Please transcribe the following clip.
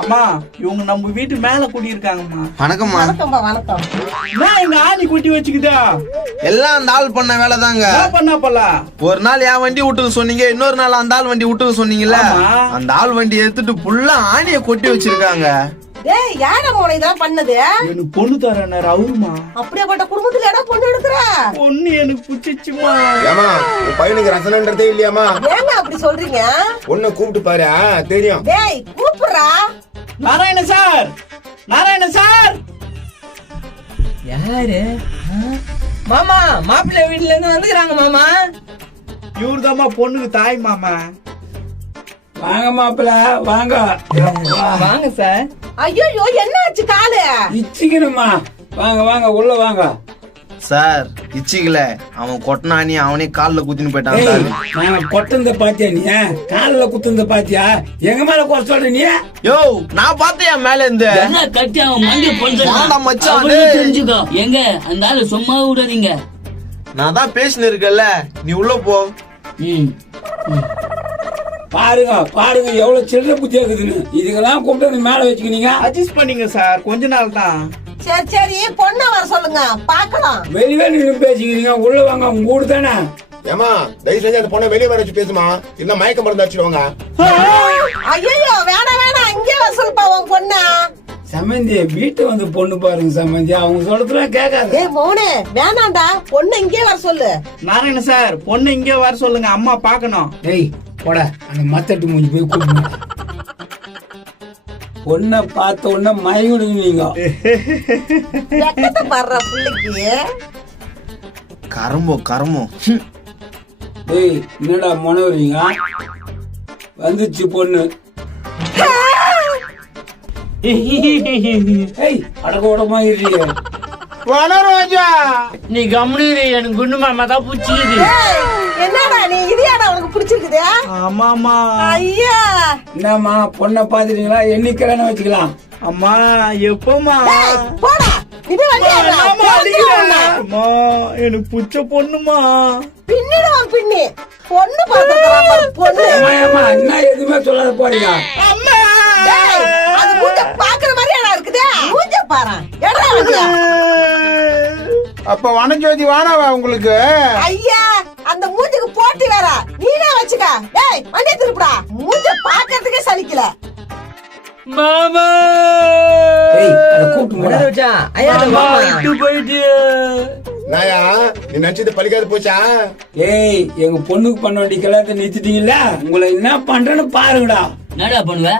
அம்மா இவங்க நம்ம வீட்டு மேல குடி இருக்காங்கம்மா. வணக்கம்மா. வணக்கம்பா வணக்கம். நான் எங்க ஆணி குட்டி வச்சுக்குதா எல்லாம் அந்த ஆள் பண்ண வேலை தாங்க. பண்ணா போல ஒரு நாள் என் வண்டி விட்டுக்க சொன்னீங்க, இன்னொரு நாள் அந்த ஆள் வண்டி விட்டுக்க சொன்னீங்கல்ல, அந்த ஆள் வண்டி எடுத்துட்டு ஃபுல்லா ஆணிய கொட்டி வச்சிருக்காங்க. டேய் யாரா மோனை இதெல்லாம் பண்ணது? எனக்கு பொண்ணு தரேன் அவருமா. அப்படியேப்பட்ட குடும்பத்துல ஏடா பொண்ணு எடுக்கற? பொண்ணு எனக்கு பிடிச்சிச்சுமா. ஏமா உன் பையனுக்கு ரசனன்றதே இல்லையாமா? ஏங்க அப்படி சொல்றீங்க? பொண்ணை கூப்பிட்டு பாரு தெரியும். டேய் கூப்பிடுறா. Narayana sir, Narayana sir. யாரு மாமா? மாப்பிள்ளை வீட்டுல இருந்து வந்துக்கிறாங்க மாமா. இவருதாம்மா பொண்ணுக்கு தாய் மாமா. வாங்க மாப்பிள்ள வாங்க. வாங்க சார். ஐயோ என்ன ஆச்சு காலு? இச்சிக்கணுமா? வாங்க வாங்க உள்ள வாங்க. சார் இச்சிக்கல, அவன் கொட்டினானி அவனே கால்ல குத்தின்னு போயிட்டான் சார். நாங்க கொட்டந்த பாத்தியா நீ? காலில குத்துந்த பாத்தியா? எங்க மேல குறை சொல்ற நீ? யோ நான் பார்த்தேன் என் மேல இருந்து. என்ன கட்டி அவன் மண்டி வாடா மச்சான், பொழுது தெரிஞ்சுக்கோ. எங்க அந்த ஆளு சும்மா விடாதீங்க. நான் தான் பேசினு இருக்கல, நீ உள்ள போ. பாருங்க பாருங்க எவ்வளவு சில்லற புத்தியா இருக்குதுன்னு. இதுக்கெல்லாம் கூப்பிட்டு வந்து மேல வச்சுக்கினீங்க. அட்ஜஸ்ட் பண்ணீங்க சார், கொஞ்ச நாள் தான். சரி சரி பொண்ணை வர சொல்லுங்க பாக்கலாம். வெளி நின்னு பேசிக்கிறீங்க, உள்ள வாங்க. உங்க ஊடு தானே? ஏமா தயவு செஞ்சு அந்த பொண்ணை வெளியே வர வச்சு பேசுமா, இல்ல மயக்க மருந்து அடிச்சிடுவாங்க. ஐயோ வேணாம் வேணாம், இங்கே வர சொல்லுப்பா உன் பொண்ணா. சம்பந்தி வீட்டை வந்து பொண்ணு பாருங்க சம்பந்தி, அவங்க சொல்றதுலாம் கேட்காது. ஏய் மோனே வேணாண்டா, பொண்ணை இங்கே வர சொல்லு. நாராயண சார் பொண்ணு இங்கே வர சொல்லுங்க, அம்மா பாக்கணும். டேய் போட அந்த மத்தட்டு மூஞ்சி போய் கூப்பிடுங்க. பொண்ணை பார்த்த உடனே மயங்கிடுங்க நீங்க. வெக்கத்தை பாடுற பிள்ளைக்கு. கரும்போ கரும்போ. டேய் என்னடா மனவரீங்க? வந்துச்சு பொண்ணு. ஏய் அடக்க உடமா இருக்கீங்க. நீ கம்முனு, எனக்கு குண்டு மாமா தான் பிடிச்சிக்குது. ஏய், என்னடா நீ இதையாடா உனக்கு பிடிச்சிருக்குது? ஆமாமா. ஐயா என்னம்மா பொண்ணை பாத்துட்டீங்களா? என்னைக்கு கல்யாணம் வச்சுக்கலாம்? அம்மா எப்பமா? டேய், போடா இது வந்து அம்மா எனக்கு பிடிச்ச பொண்ணுமா. பின்னிடுவான் பின்னி. பொண்ணு பார்த்து பொண்ணு. அம்மா, அம்மா, என்ன எதுவுமே சொல்லாத போறீங்க. டேய், அது மூஞ்ச பாக்குற மாதிரியாடா இருக்குது. மூஞ்ச பாரு. எடா வந்து. அப்ப வனஜோதி வானாவா உங்களுக்கு? ஐயா அந்த மூஞ்சுக்கு போட்டி வேற. நீனே வச்சுக்க. டேய் வண்டியை திருப்புடா. மூஞ்ச பாக்கிறதுக்கே சலிக்கல. மாமா ஏய் அத கூப்பிட்டு போடா. ஐயா போயிட்டு நாயா நீ நினைச்சது பலிக்காது போச்சா? ஏய் எங்க பொண்ணுக்கு பண்ண வேண்டிய கல்யாணத்தை நிறுத்திட்டீங்கல்ல, உங்களை என்ன பண்றேன்னு பாருங்கடா. என்னடா பண்ணுவ?